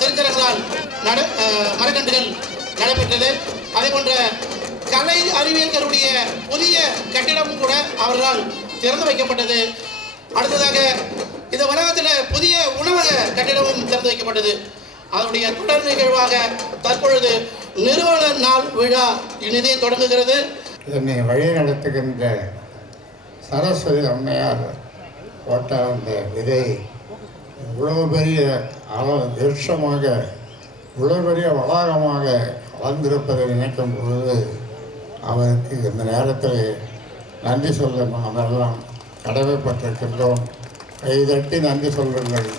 திருக்கரங்களால் மரக்கன்றுகள் நடைபெற்றது. அதே போன்ற கலை அறிவியல்களுடைய புதிய கட்டிடமும் கூட அவர்களால் திறந்து வைக்கப்பட்டது. அடுத்ததாக இந்த வளாகத்தில் புதிய உணவக கட்டிடமும் திறந்து வைக்கப்பட்டது. அதனுடைய தொடர் நிகழ்வாக தற்பொழுது நிறுவன நாள் விழா இனிதே தொடங்குகிறது. இதனை வழி நடத்துகின்ற சரஸ்வதி அம்மையார் போட்ட அந்த விதை இவ்வளவு பெரிய விருட்சமாக இவ்வளவு பெரிய வளாகமாக வளர்ந்திருப்பதை நினைக்கும் பொழுது அவருக்கு இந்த நேரத்தில் நன்றி சொல்ல நாமெல்லாம் கடமைப்பட்டிருக்கின்றோம். கைதட்டி நன்றி சொல்லுங்கள்.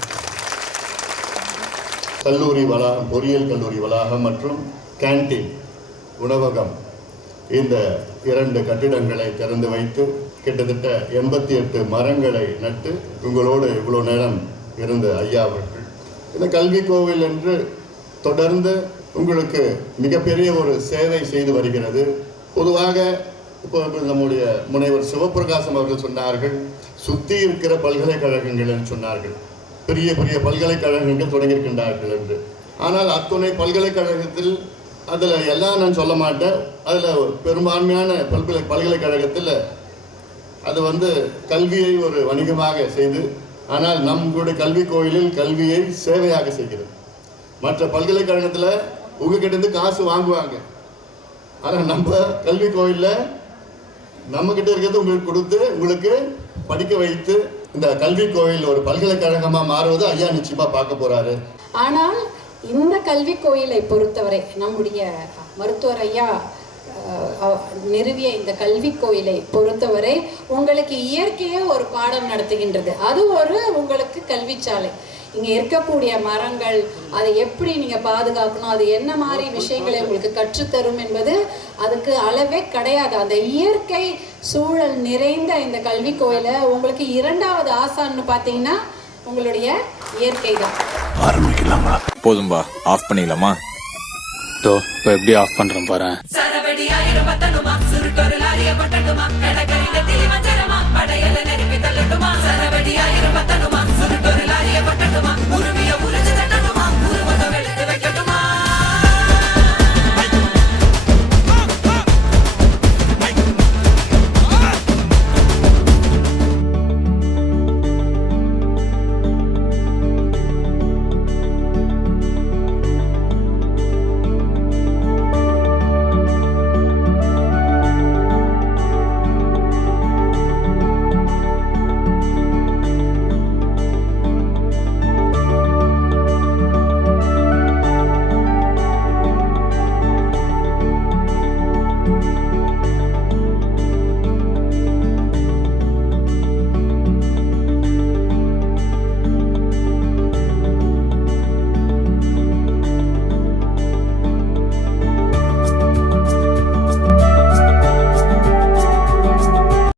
கல்லூரி வளாகம், பொறியியல் கல்லூரி வளாகம் மற்றும் கேன்டீன் உணவகம், இந்த 2 கட்டிடங்களை திறந்து வைத்து கிட்டத்தட்ட 88 மரங்களை நட்டு உங்களோடு இவ்வளோ நேரம் இருந்த ஐயா அவர்கள் இந்த கல்வி கோவில் என்று தொடர்ந்து உங்களுக்கு மிகப்பெரிய ஒரு சேவை செய்து வருகிறது. பொதுவாக இப்போ நம்முடைய முனைவர் சிவபிரகாசம் அவர்கள் சொன்னார்கள், சுற்றி இருக்கிற பல்கலைக்கழகங்கள் என்று சொன்னார்கள். பெரிய பெரிய பல்கலைக்கழகங்கள் தொடங்கியிருக்கின்றார்கள் என்று. ஆனால் அத்துணை பல்கலைக்கழகத்தில் அதில் எல்லாம் நான் சொல்ல மாட்டேன், அதில் பெரும்பான்மையான பல்கலைக்கழகத்தில் அது கல்வியை ஒரு வணிகமாக செய்து, ஆனால் நம்மளுடைய கல்வி கோயிலில் கல்வியை சேவையாக செய்கிறது. மற்ற பல்கலைக்கழகத்தில் உங்ககிட்ட காசு வாங்குவாங்க, ஆனால் நம்ம கல்வி கோயிலில் நம்மக்கிட்ட இருக்கிறது உங்களுக்கு கொடுத்து உங்களுக்கு படிக்க வைத்து இந்த கல்வி கோயில் ஒரு பல்கலைக்கழகமாக மாறுவது ஐயா நிச்சயமாக பார்க்க போகிறாரு. ஆனால் இந்த கல்வி கோயிலை பொறுத்தவரை நம்முடைய மருத்துவர் ஐயா நிறுவிய இந்த கல்வி கோயிலை பொறுத்தவரை உங்களுக்கு இயற்கையே ஒரு பாடம் நடத்துகின்றது. அது உங்களுக்கு கல்விச்சாலை. இங்கே இருக்கக்கூடிய மரங்கள் அதை எப்படி நீங்கள் பாதுகாக்கணும், அது என்ன மாதிரி விஷயங்களை உங்களுக்கு கற்றுத்தரும் என்பது அதுக்கு அளவே கிடையாது. அந்த இயற்கை சூழல் நிறைந்த இந்த கல்வி கோயிலை உங்களுக்கு 2வது ஆசான்னு பார்த்தீங்கன்னா உங்களுடைய இயற்கை தான். ஆரம்பிக்கலாமா? போதும்பா, ஆஃப் பண்ணிடலாமா? இப்போ எப்படி ஆஃப் பண்றேன் பாரு.